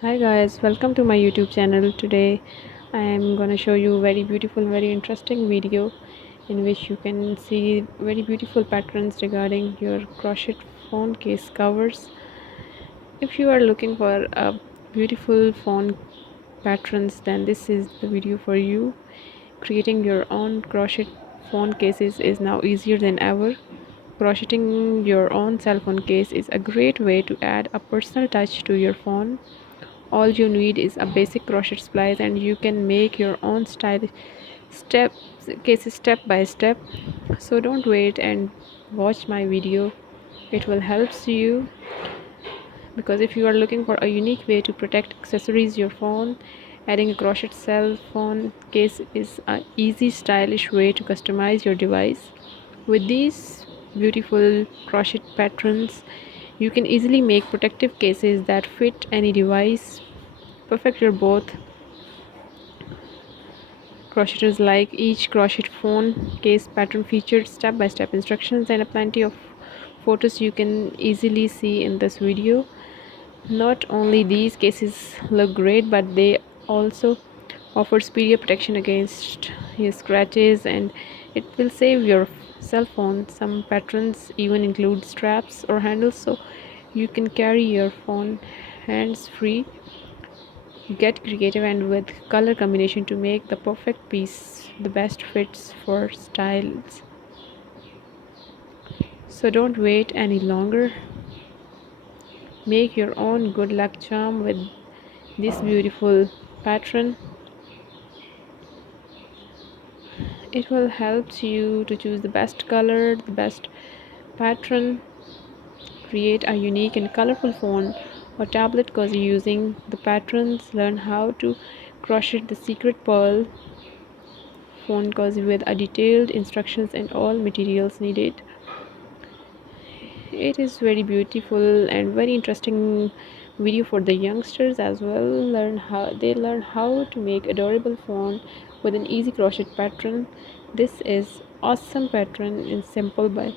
Hi guys, welcome to my YouTube channel. Today I am gonna show you very beautiful, very interesting video in which you can see very beautiful patterns regarding your crochet phone case covers. If you are looking for a beautiful phone patterns, then this is the video for you. Creating your own crochet phone cases is now easier than ever. Crocheting your own cell phone case is a great way to add a personal touch to your phone. All you need is a basic crochet supplies and you can make your own style step cases step by step. So don't wait and watch my video. It will help you, because if you are looking for a unique way to protect accessories your phone, adding a crochet cell phone case is an easy stylish way to customize your device. With these beautiful crochet patterns, you can easily make protective cases that fit any device. Perfect your both crocheters like. Each crochet phone case pattern featured step-by-step instructions and a plenty of photos you can easily see in this video. Not only these cases look great, but they also offer superior protection against your scratches, and it will save your cell phone. Some patterns even include straps or handles so you can carry your phone hands free. Get creative and with color combination to make the perfect piece the best fits for styles. So don't wait any longer. Make your own good luck charm with this beautiful pattern. It will help you to choose the best color, the best pattern, create a unique and colorful phone or tablet cozy using the patterns. Learn how to crochet the secret pearl phone cozy with a detailed instructions and all materials needed. It is very beautiful and very interesting video for the youngsters as well. Learn how to make adorable phone with an easy crochet pattern. This is awesome pattern in simple by